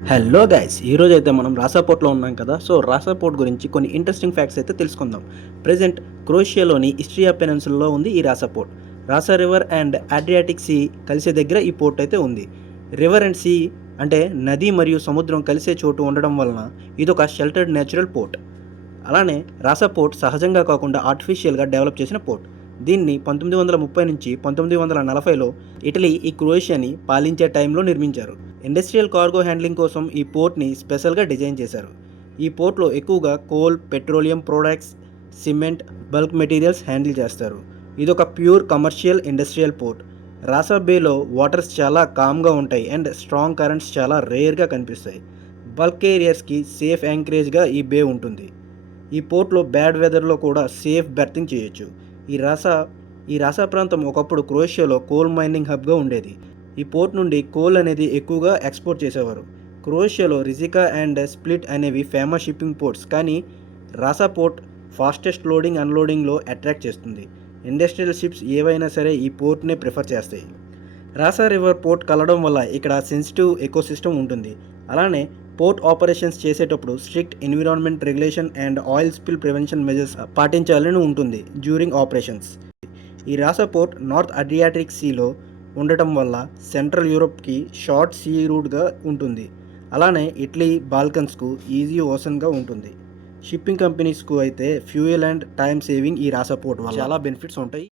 Hello guys ఈరోజు అయితే మనం రాసాపోర్ట్లో ఉన్నాం కదా. సో రాసాపోర్ట్ గురించి కొన్ని ఇంట్రెస్టింగ్ ఫ్యాక్ట్స్ అయితే తెలుసుకుందాం. ప్రెజెంట్ క్రొయేషియాలోని ఇస్ట్రియా పెనిన్సులాలో ఉంది ఈ రాసాపోర్ట్. రాసా రివర్ అండ్ అడ్రియాటిక్ సీ కలిసే దగ్గర ఈ పోర్ట్ అయితే ఉంది. రివర్ అండ్ సీ అంటే నది మరియు సముద్రం కలిసే చోటు ఉండడం వలన ఇదొక షెల్టర్డ్ నేచురల్ పోర్ట్. అలానే రాసా పోర్ట్ సహజంగా కాకుండా ఆర్టిఫిషియల్గా డెవలప్ చేసిన పోర్ట్. దీన్ని 1930 నుంచి 1940లో ఇటలీ ఈ క్రొయేషియాని పాలించే టైంలో నిర్మించారు. ఇండస్ట్రియల్ కార్గో హ్యాండ్లింగ్ కోసం ఈ పోర్ట్ని స్పెషల్గా డిజైన్ చేశారు. ఈ పోర్ట్లో ఎక్కువగా coal, petroleum products, cement, bulk materials handle చేస్తారు. ఇదొక ప్యూర్ కమర్షియల్ ఇండస్ట్రియల్ పోర్ట్. రాసా బేలో వాటర్స్ చాలా కామ్గా ఉంటాయి అండ్ స్ట్రాంగ్ కరెంట్స్ చాలా రేర్గా కనిపిస్తాయి. బల్క్ ఏరియాస్కి సేఫ్ యాంకరేజ్గా ఈ బే ఉంటుంది. ఈ పోర్ట్లో బ్యాడ్ వెదర్లో కూడా సేఫ్ బెర్తింగ్ చేయొచ్చు. ఈ రాసా ప్రాంతం ఒకప్పుడు క్రొయేషియాలో కోల్ మైనింగ్ హబ్గా ఉండేది. ఈ పోర్ట్ నుండి కోల్ అనేది ఎక్కువగా ఎక్స్పోర్ట్ చేసేవారు. క్రొయేషియాలో రిజికా అండ్ స్ప్లిట్ అనేవి ఫేమస్ షిప్పింగ్ పోర్ట్స్, కానీ రాసా పోర్ట్ ఫాస్టెస్ట్ లోడింగ్ అన్లోడింగ్లో అట్రాక్ట్ చేస్తుంది. ఇండస్ట్రియల్ షిప్స్ ఏవైనా సరే ఈ పోర్ట్నే ప్రిఫర్ చేస్తాయి. రాసా రివర్ పోర్ట్ కలవడం వల్ల ఇక్కడ సెన్సిటివ్ ఎకోసిస్టమ్ ఉంటుంది. అలానే పోర్ట్ ఆపరేషన్స్ చేసేటప్పుడు strict environment regulation and oil spill prevention measures పాటించాలని ఉంటుంది డ్యూరింగ్ ఆపరేషన్స్. ఈ రాసా పోర్ట్ నార్త్ అడ్రియాటిక్ సీలో ఉండటం వల్ల సెంట్రల్ యూరోప్కి షార్ట్ సీ రూట్గా ఉంటుంది. అలానే ఇటలీ, బాల్కన్స్కు ఈజీ ఓషన్గా ఉంటుంది. షిప్పింగ్ కంపెనీస్కు అయితే ఫ్యూయల్ అండ్ టైమ్ సేవింగ్ ఈ రాసా పోర్ట్ వల్ల చాలా బెనిఫిట్స్ ఉంటాయి.